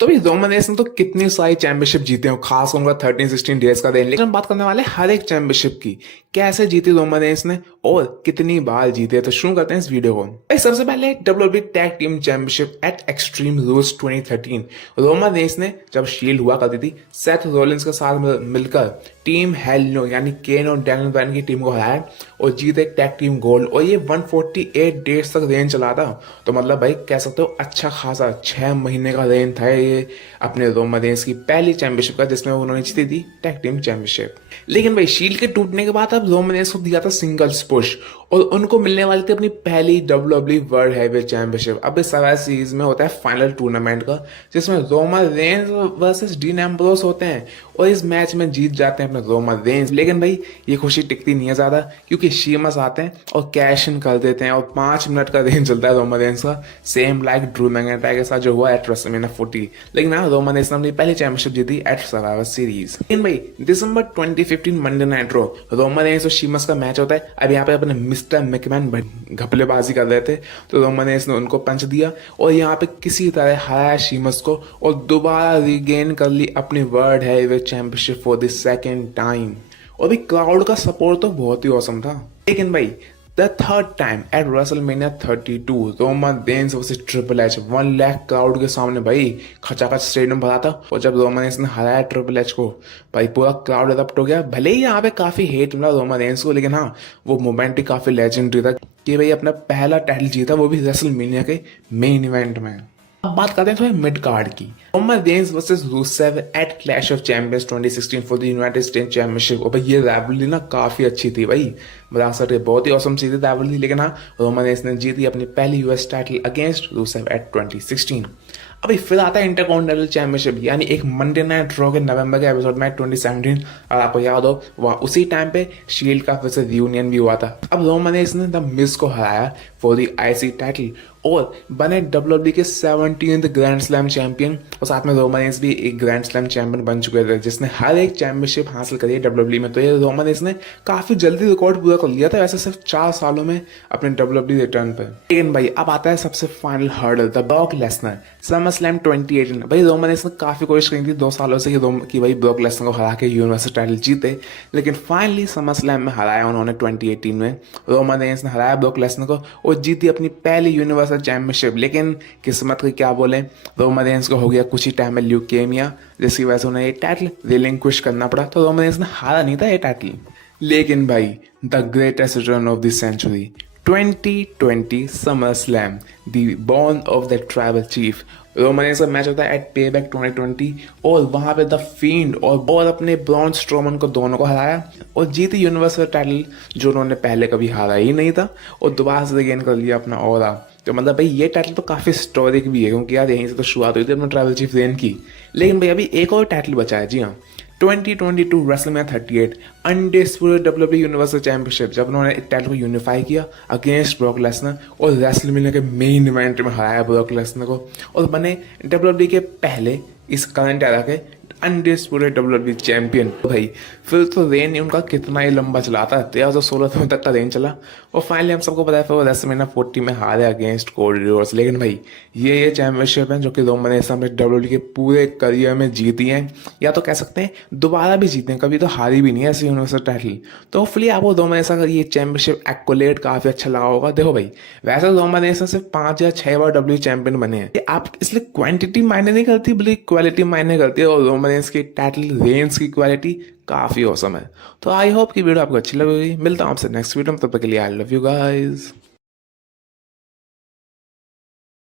तो भी Roman Reigns ने तो कितनी सारी चैंपियनशिप जीते हो, खास उनका 13-16 डेज का रेन। लेकिन हम बात करने वाले हर एक चैंपियनशिप की, कैसे जीती रोमन रेंस ने और कितनी बार जीते। तो शुरू करते हैं इस वीडियो को। भाई सबसे पहले WWE tag team championship eight extreme rules 2013। Roman Reigns ने जब शील्ड हुआ करती थी सेथ रोलिंस के साथ मिलकर टीम हेल नो यानी केन और डैनियल ब्रायन की टीम को हराया और जीते टैग टीम गोल्ड। और ये 148 डेज तक रेन चला था। तो मतलब भाई कह सकते हो अच्छा खासा 6 महीने का रेन था ये अपने रोमन रेंस की पहली चैंपियनशिप का, जिसमें उन्होंने जीती थी टैग टीम चैंपियनशिप। लेकिन भाई शील्ड के टूटने के बाद अब रोमन रेंस को दिया था सिंगल्स पुश और उनको मिलने वाली थी अपनी पहली WWE वर्ल्ड हैवीवेट चैंपियनशिप। अब इस सर्वाइवर सीरीज में होता है फाइनल टूर्नामेंट का, जिसमें Roman Reigns versus dean Ambrose होते हैं और इस मैच में जीत जाते हैं अपने रोमन रेंस। लेकिन भाई ये खुशी टिकती नहीं है ज्यादा, क्योंकि शीमस आते हैं और कैश इन कर देते हैं और 5 मिनट का रेंज चलता है रोमन रेंस का, सेम लाइक ड्रू मैकइंटायर के साथ जो हुआ एट रेसलमेनिया 40। लेकिन हाँ रोमन रेंस ने अपनी पहली चैंपियनशिप जीती एट सर्वाइवर सीरीज। लेकिन भाई दिसंबर 2015 मंडे नाइट रो रोमन रेंस और शीमस का मैच होता है। अब यहाँ पे अपने मिस्टर मैकमैन घपलेबाजी कर रहे थे तो रोमन रेंस ने उनको पंच दिया और यहाँ पे किसी तरह हराया शीमस को और दोबारा रिगेन कर ली अपनी world heavyweight championship for the second time. और भी क्राउड का सपोर्ट तो बहुत ही औसम था। लेकिन भाई the third time eight WrestleMania 32 Roman Reigns versus triple H 1 lakh crowd के सामने भाई खचाखच स्टेडियम भरा था। और जब रोमन रेंस ने हराया ट्रिपल एच को भाई पूरा क्राउड एरप्ट हो गया। भले ही यहाँ पे काफी हेट मिला रोमन रेंस को, लेकिन हाँ वो मोमेंट ही काफी लेजेंडरी था कि भाई अपना पहला टाइटल जीता, वो भी रेसलमेनिया के मेन इवेंट में। अब बात करते हैं थोड़े मिड कार्ड की। Roman Reigns versus Rusev at Clash of Champions 2016 for the United States championship. और भाई ये राइवलरी ना काफी अच्छी थी भाई, बता सकते बहुत ही औसम सी थी राइवलरी। लेकिन हाँ रोमन रेंस ने जीती अपनी पहली US title against Rusev at 2016। अभी फिर आता है इंटरकॉन्टिनेंटल चैंपियनशिप, यानी एक मंडे नाइट रॉ के नवंबर के एपिसोड में 2017। और आपको याद हो वह उसी टाइम पे शील्ड का फिर से रियूनियन भी हुआ था। अब रोमन रेंस ने द मिज को हराया फॉर द आईसी टाइटल और बने WWE के 17th ग्रैंड स्लैम चैंपियन। और साथ में रोमन रेंस भी एक ग्रैंड स्लैम चैंपियन बन चुके थे, जिसने हर एक चैंपियनशिप हासिल करी है WWE में। तो ये रोमन रेंस ने काफी जल्दी रिकॉर्ड पूरा कर लिया था, वैसे सिर्फ 4 सालों में अपने WWE रिटर्न पर। लेकिन भाई अब आता है सबसे final hurdle, the Brock Lesnar summer slam 2018। भाई रोमन रेंस ने काफी कोशिश करी थी 2 सालों से कि भाई ब्रॉक लेसनर को हरा के यूनिवर्सल टाइटल जीते, लेकिन फाइनली समर स्लैम में हराया उन्होंने 2018 में। रोमन रेंस ने हराया ब्रॉक लेसनर को और जीती अपनी पहली यूनिवर्सल चैंपियनशिप। लेकिन किस्मत की क्या बोले, रोमन रेंस को हो गया कुछ ही टाइम में ल्यूकेमिया, जिसकी वजह से उन्हें ये टाइटल रिलिंक्विश करना पड़ा। तो रोमन रेंस ने हारा नहीं था ये टाइटल। लेकिन भाई the greatest return of the century 2020 SummerSlam, the born of the tribal chief. Roman Reigns का मैच होता है एट पेबैक 2020 और वहां पे द फील्ड और अपने ब्रॉन स्ट्रोमन को दोनों को हराया और जीती यूनिवर्सल टाइटल, जो उन्होंने पहले कभी हारा ही नहीं था, और दोबारा से गेन कर लिया अपना ऑरा। तो मतलब भाई ये टाइटल तो काफी हिस्टोरिक भी है, क्योंकि यार यहीं से तो शुरुआत हुई थी अपने ट्राइबल चीफ रेन की। लेकिन भाई अभी एक और टाइटल बचा है, जी हाँ 2022 WrestleMania 38 undisputed WWE universal championship, जब उन्होंने टाइटल को यूनिफाई किया अगेंस्ट ब्रॉक लेसनर और रेसलमेनिया के मेन इवेंट में हराया ब्रॉक लेसनर को और बने WWE के पहले इस करंट एरा के अनडिस्प्यूटेड WWE चैंपियन। भाई फिर तो रेन उनका कितना ही लंबा चला था, 2016 तक का रेन चला और फाइनली हम सबको पता है फिर वो रेसलमेनिया 40 में हारे अगेंस्ट कोडी। लेकिन भाई ये चैंपियनशिप है जो कि रोमन रेंस ने WWE के पूरे करियर में जीती है, या तो कह सकते हैं दोबारा भी जीते हैं, कभी तो हारी भी नहीं है ऐसे यूनिवर्सल टाइटल। तो होपफुली आपको रोमन रेंस का ये चैंपियनशिप एक्कोलेट काफी अच्छा लगा होगा। देखो भाई वैसे रोमन रेंस सिर्फ 5 या 6 बार WWE चैंपियन बने हैं, आप इसलिए क्वांटिटी मायने नहीं करती बल्कि क्वालिटी मायने करती है, और रोमन रेंस की टाइटल रेंस की क्वालिटी काफी औसम है। तो आई होप कि वीडियो आपको अच्छी लगी। मिलता हूं आपसे नेक्स्ट वीडियो में, तब तक के लिए आई लव यू गाइस।